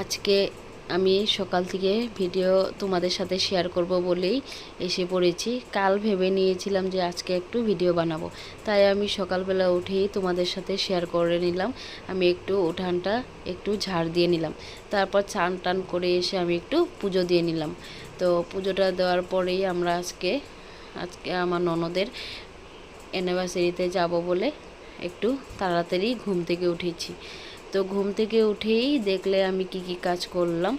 আজকে আমি সকাল থেকে ভিডিও তোমাদের সাথে শেয়ার করব বলেই এসে পড়েছি। কাল ভেবে নিয়েছিলাম যে আজকে একটু ভিডিও বানাবো, তাই আমি সকালবেলা উঠেই তোমাদের সাথে শেয়ার করে নিলাম। আমি একটু উঠানটা একটু ঝাড় দিয়ে নিলাম, তারপর চান টান করে এসে আমি একটু পুজো দিয়ে নিলাম। তো পুজোটা দেওয়ার পরেই আমরা আজকে আমার ননদের অ্যানিভার্সারিতে যাব বলে একটু তাড়াতাড়ি ঘুম থেকে উঠেছি। তো ঘুম থেকে উঠেই দেখলে আমি কি কি কাজ করলাম।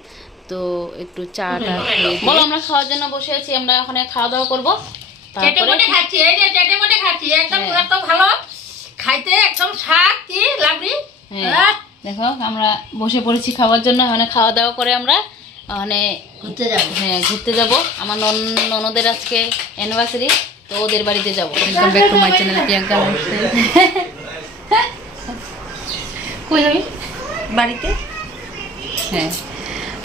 তো একটু চাটা বলো, আমরা খাওয়ার জন্য বসে আছি। আমরা ওখানে খাওয়া দাওয়া করবো, চেটে খাচ্ছি। এই যে চেটে মোটে খাচ্ছি, একদম এত ভালো খাইতে, একদম স্বাদ কি লাগবে। দেখো আমরা বসে পড়েছি খাওয়ার জন্য। ওখানে খাওয়া দাওয়া করে আমরা ওখানে ঘুরতে যাবো। হ্যাঁ, ঘুরতে যাব। আমার ননদের আজকে অ্যানিভার্সারি, তো ওদের বাড়িতে যাবো। Welcome back to my channel Priyanka lifestyle. কই যাবি? বাড়িতে। হ্যাঁ,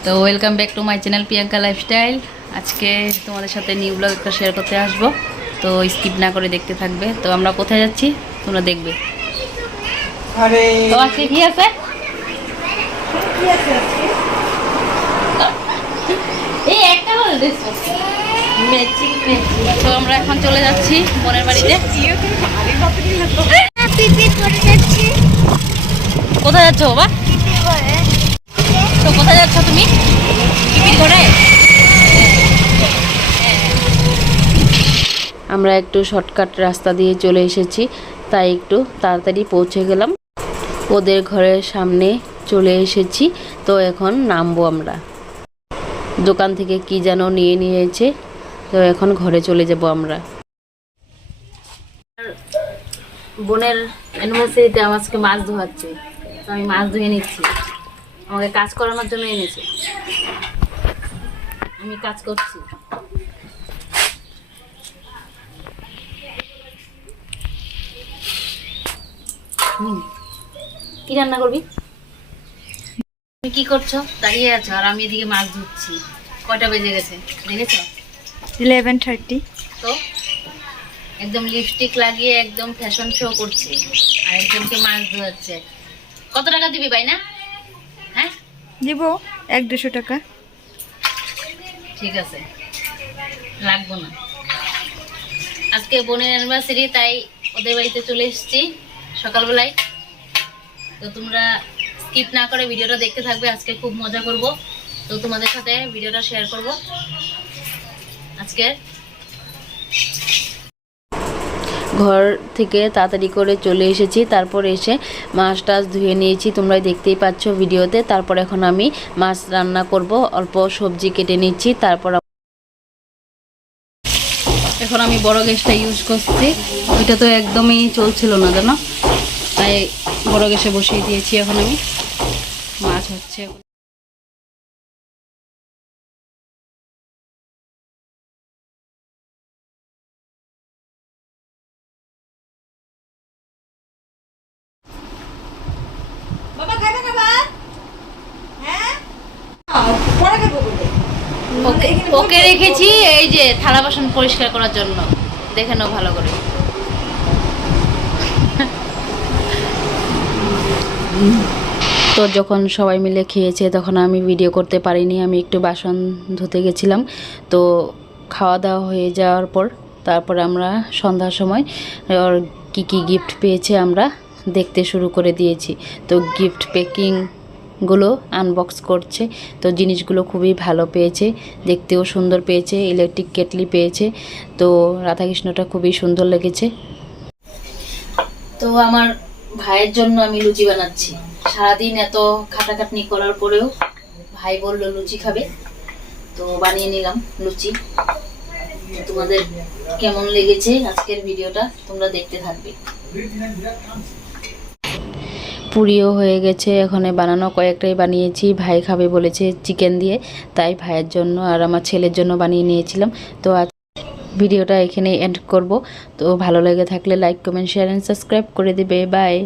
তো welcome back to my channel Priyanka lifestyle. আজকে তোমাদের সাথে নিউ ব্লগ একটা শেয়ার করতে আসবো, তো স্কিপ না করে দেখতে থাকবে। তো আমরা কোথায় যাচ্ছি তোমরা দেখবে। তো আজকে কি আছে? এই একটা হল তো আমরা এখন চলে যাচ্ছি বোনের বাড়িতে। কোথায় যাচ্ছ বাবা? তো কোথায় যাচ্ছ তুমি? পিপির ঘরে। আমরা একটু শর্টকাট রাস্তা দিয়ে চলে এসেছি, তাই একটু তাড়াতাড়ি পৌঁছে গেলাম। ওদের ঘরের সামনে চলে এসেছি। তো এখন নামবো আমরা। দোকান থেকে কি যেন নিয়ে নিয়েছে, তো এখন ঘরে চলে যাব আমরা। বোনের অ্যানিভার্সারিতে আমাকে মাছ ধোয়াচ্ছে, তো আমি মাছ ধুয়ে নিচ্ছি। আমাকে কাজ করানোর জন্য এনেছে, আমি কাজ করছি। কি রান্না করবি? তুমি কি করছো? দাঁড়িয়ে আছো আর আমি এদিকে মাছ ধুচ্ছি। কয়টা বেজে গেছে দেখেছো? 11:30। তো একদম লিপস্টিক লাগিয়ে একদম ফ্যাশন শো করছে, আর একজনকে মাছ ধোয়াচ্ছে। কত টাকা দিবি ভাই? না হ্যাঁ দিব 100-150 টাকা। ঠিক আছে, লাগবো না। আজকে বোনের অ্যানিভার্সারি, তাই ওদের বাড়িতে চলে এসেছি সকালবেলায়। তো তোমরা স্কিপ না করে ভিডিওটা দেখতে থাকবে। আজকে খুব মজা করব, তো তোমাদের সাথে ভিডিওটা শেয়ার করব। আজকে ঘর থেকে তাড়াতাড়ি করে চলে এসেছি, তারপর এসে মাছ টাছ ধুয়ে নিয়েছি, তোমরা দেখতেই পাচ্ছ ভিডিওতে। তারপর এখন আমি মাছ রান্না করব, অল্প সবজি কেটে নিচ্ছি। তারপর এখন আমি বড় গ্যাসটা ইউজ করছি, ওইটা তো একদমই চলছিল না জানো, তাই বড় গ্যাসে বসিয়ে দিয়েছি। এখন আমি মাছ হচ্ছে। বাবা খাবে না ভাত? হ্যাঁ, পরে খাবো বলে ওকে রেখেছি এই যে থালা বাসন পরিষ্কার করার জন্য, দেখে নাও ভালো করে। তো যখন সবাই মিলে খেয়েছে তখন আমি ভিডিও করতে পারিনি, আমি একটু বাসন ধুতে গেছিলাম। তো খাওয়া দাওয়া হয়ে যাওয়ার পর তারপর আমরা সন্ধ্যার সময় ওর কী কী গিফট পেয়েছে আমরা দেখতে শুরু করে দিয়েছি। তো গিফট প্যাকিংগুলো আনবক্স করছে। তো জিনিসগুলো খুবই ভালো পেয়েছে, দেখতেও সুন্দর পেয়েছে। ইলেকট্রিক কেটলি পেয়েছে, তো রাধাকৃষ্ণটা খুবই সুন্দর লেগেছে। তো আমার ভাইয়ের জন্য আমি লুচি বানাচ্ছি। সারাদিন এত খাটাখাটনি করার পরেও ভাই বললো লুচি খাবে, তো বানিয়ে নিলাম লুচি। তোমাদের কেমন লেগেছে আজকের ভিডিওটা তোমরা দেখতে থাকবে। পুরিও হয়ে গেছে, এখানে বানানো কয়েকটাই বানিয়েছি। ভাই খাবে বলেছে চিকেন দিয়ে, তাই ভাইয়ের জন্য আর আমার ছেলের জন্য বানিয়ে নিয়েছিলাম। তো আজ ভিডিওটা এখানে এন্ড করব। তো ভালো লেগে থাকলে like, comment, share and subscribe করে দিবে। বাই।